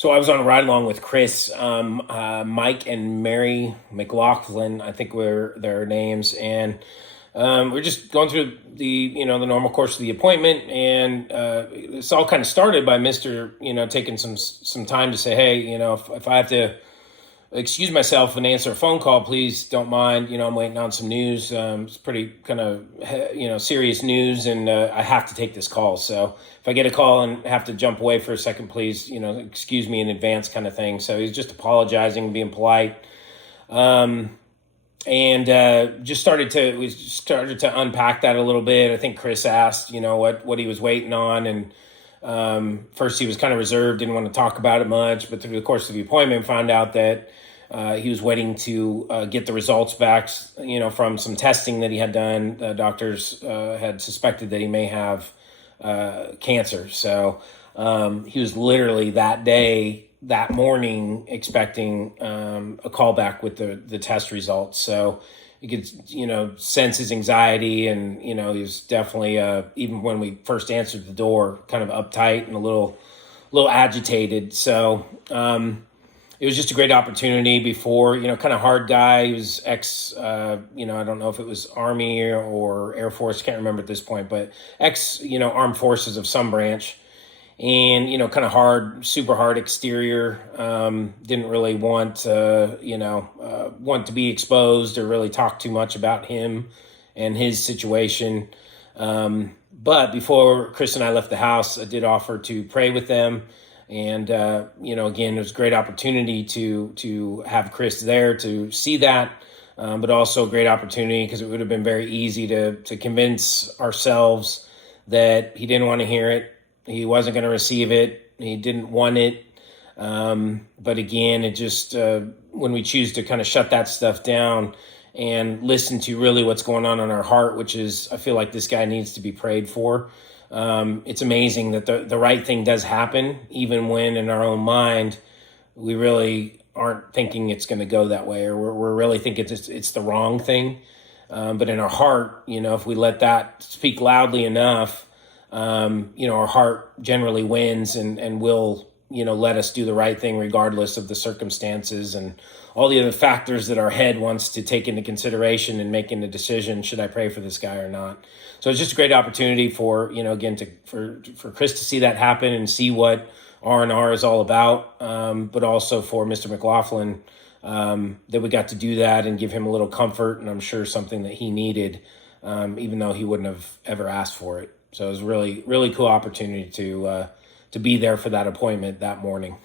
So I was on a ride along with Chris, Mike, and Mary McLaughlin, I think were their names, and we're just going through the normal course of the appointment, and it's all kind of started by Mister taking some time to say, hey, if I have to excuse myself and answer a phone call, please don't mind. I'm waiting on some news. It's pretty kind of serious news, and I have to take this call. So if I get a call and have to jump away for a second, please excuse me in advance, kind of thing. So he's just apologizing, being polite, and we started to unpack that a little bit. I think Chris asked what he was waiting on, and first he was kind of reserved, didn't want to talk about it much, but through the course of the appointment found out that he was waiting to get the results back, from some testing that he had done. Doctors had suspected that he may have cancer. So he was literally that morning, expecting a call back with the test results. So you could, sense his anxiety, and, he was definitely, even when we first answered the door, kind of uptight and a little agitated. So, it was just a great opportunity before, kind of hard guy. He was I don't know if it was Army or Air Force, can't remember at this point, but Armed Forces of some branch. And, kind of hard, super hard exterior. Didn't really want to be exposed or really talk too much about him and his situation. But before Chris and I left the house, I did offer to pray with them. And, again, it was a great opportunity to have Chris there to see that, but also a great opportunity because it would have been very easy to convince ourselves that he didn't want to hear it. He wasn't going to receive it. He didn't want it. But again, it just, when we choose to kind of shut that stuff down and listen to really what's going on in our heart, which is, I feel like this guy needs to be prayed for. It's amazing that the right thing does happen, even when in our own mind, we really aren't thinking it's going to go that way, or we're really thinking it's the wrong thing. But in our heart, if we let that speak loudly enough, our heart generally wins and will, let us do the right thing regardless of the circumstances and all the other factors that our head wants to take into consideration in making the decision, should I pray for this guy or not? So it's just a great opportunity for, again, for Chris to see that happen and see what R&R is all about, but also for Mr. McLaughlin, that we got to do that and give him a little comfort, and I'm sure something that he needed, even though he wouldn't have ever asked for it. So it was a really, really cool opportunity to be there for that appointment that morning.